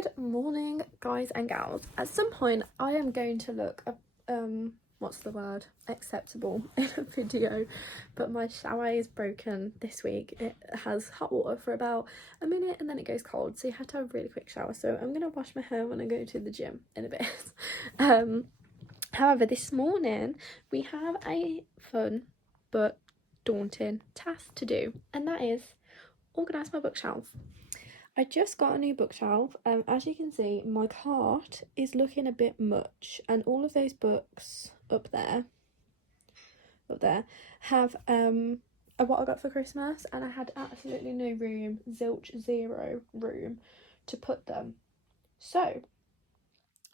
Good morning, guys and gals. At some point I am going to look what's the word, acceptable in a video, but my shower is broken this week. It has hot water for about a minute and then it goes cold, so you have to have a really quick shower. So I'm gonna wash my hair when I go to the gym in a bit. However, this morning we have a fun but daunting task to do, and that is organise my bookshelf. I just got a new bookshelf. As you can see, my cart is looking a bit much, and all of those books up there have what I got for Christmas, and I had absolutely no room, zilch zero room to put them. So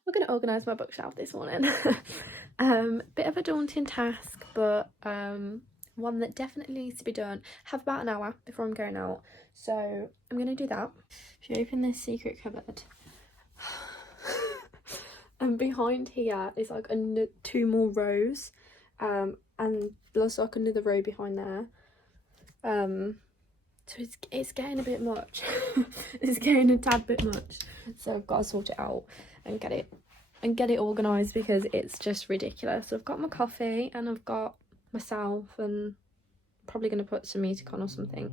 we're going to organise my bookshelf this morning. Bit of a daunting task, but one that definitely needs to be done. Have about an hour before I'm going out, so I'm gonna do that. If you open this secret cupboard, and behind here is like two more rows, and there's like another row behind there. So it's getting a bit much. It's getting a tad bit much, so I've got to sort it out and get it organised, because it's just ridiculous. So I've got my coffee and I've got myself, and probably going to put some music on or something.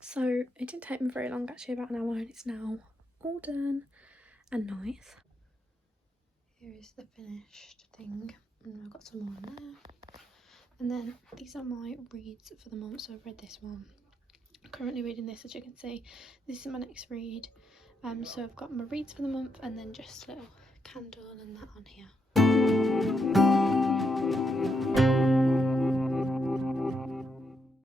So it didn't take me very long, actually about an hour, and it's now all done and nice. Here is the finished thing, and I've got some more in there. And then these are my reads for the month. So I've read this one, I'm currently reading this, as you can see. This is my next read. So I've got my reads for the month and then just a little candle and that on here.